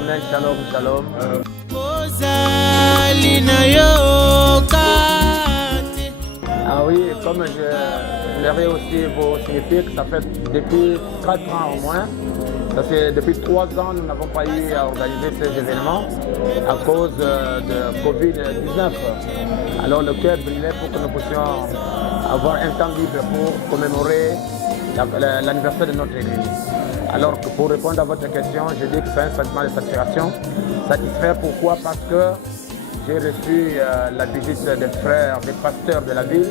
Amen, shalom, shalom. Ah oui, comme je l'aurais aussi vous signifier que ça fait depuis 4 ans au moins. Ça fait depuis 3 ans nous n'avons pas eu à organiser ces événements à cause de Covid-19. Alors le cœur brûlait pour que nous puissions avoir un temps libre pour commémorer l'anniversaire de notre église. Alors que pour répondre à votre question, je dis que c'est un sentiment de satisfaction. Satisfait pourquoi? Parce que j'ai reçu la visite des frères, des pasteurs de la ville,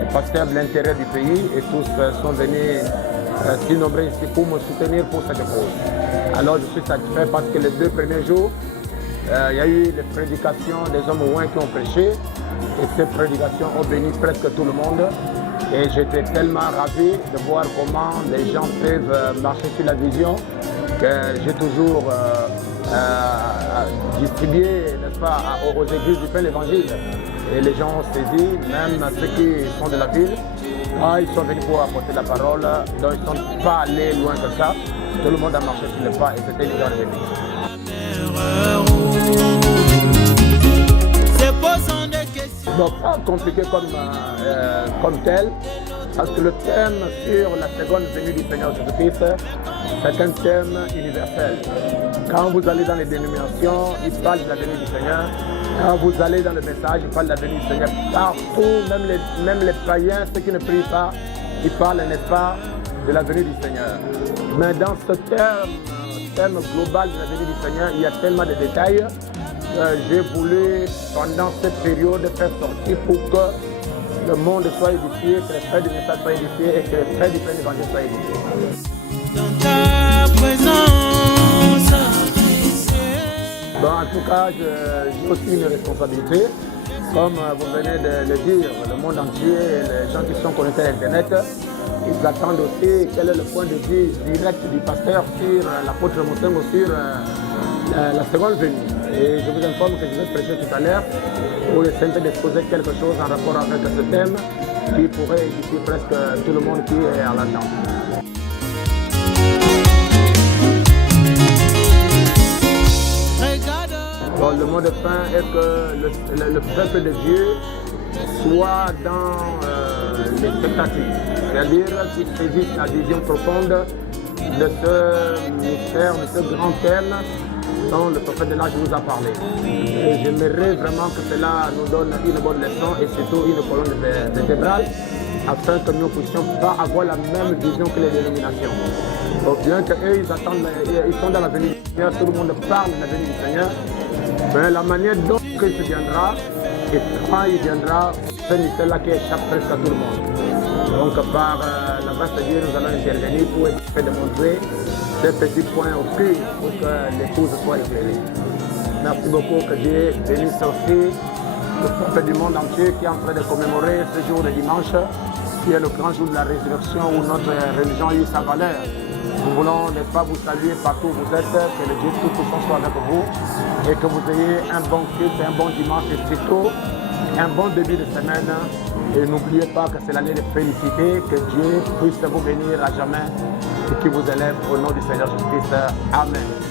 des pasteurs de l'intérieur du pays et tous sont venus si nombreux ici pour me soutenir pour cette cause. Alors je suis satisfait parce que les 2 premiers jours, il y a eu les prédications des hommes ouins qui ont prêché et ces prédications ont béni presque tout le monde. Et j'étais tellement ravi de voir comment les gens peuvent marcher sur la vision que j'ai toujours distribué, n'est-ce pas, aux églises du Pain l'Évangile. Et les gens ont saisi, même ceux qui sont de la ville, ils sont venus pour apporter la parole, donc ils ne sont pas allés loin que ça. Tout le monde a marché sur le pas et c'était une grande bénédiction. Donc pas compliqué comme tel, parce que le thème sur la seconde venue du Seigneur Jésus-Christ, c'est un thème universel. Quand vous allez dans les dénominations, ils parlent de la venue du Seigneur. Quand vous allez dans le message, ils parlent de la venue du Seigneur. Partout, même les païens, ceux qui ne prient pas, ils parlent, n'est-ce pas, de la venue du Seigneur. Mais dans ce thème global de la venue du Seigneur, il y a tellement de détails. J'ai voulu, pendant cette période, faire sortir pour que le monde soit édifié, que les frères du message soient édifiés et que les frères du Pain l'Évangile soient édifiés. Dans ta présence. Bon, en tout cas, j'ai aussi une responsabilité. Comme vous venez de le dire, le monde entier, les gens qui sont connectés à Internet, ils attendent aussi quel est le point de vue direct du pasteur sur l'apôtre Moussengo, sur la seconde venue. Et je vous informe que je vais prêcher tout à l'heure pour essayer d'exposer quelque chose en rapport avec ce thème qui pourrait édifier presque tout le monde qui est à l'attente. Bon, le mot de fin est que le peuple de Dieu soit dans l'expectative, c'est-à-dire qu'il saisisse la vision profonde de ce mystère, de ce grand thème dont le prophète de l'âge vous a parlé. Et j'aimerais vraiment que cela nous donne une bonne leçon et surtout une colonne vertébrale afin que nous ne puissions pas avoir la même vision que les dénominations. Donc bien qu'eux, ils sont dans la venue du Seigneur, tout le monde parle de la venue du Seigneur, mais la manière dont Christ viendra et quand il viendra, c'est celle-là qui échappe presque à tout le monde. Donc par la grâce de Dieu, nous allons intervenir pour essayer de montrer ces petits points obscurs pour que l'épouse soit éclairée. Merci beaucoup, que Dieu bénisse aussi le peuple du monde entier qui est en train de commémorer ce jour de dimanche, qui est le grand jour de la résurrection où notre religion a eu sa valeur. Nous voulons, n'est-ce pas, vous saluer partout où vous êtes, que le Dieu Tout-Puissant soit avec vous et que vous ayez un bon culte, un bon dimanche et surtout un bon début de semaine. Et n'oubliez pas que c'est l'année de félicité, que Dieu puisse vous bénir à jamais et qu'il vous élève au nom du Seigneur Jésus-Christ. Amen.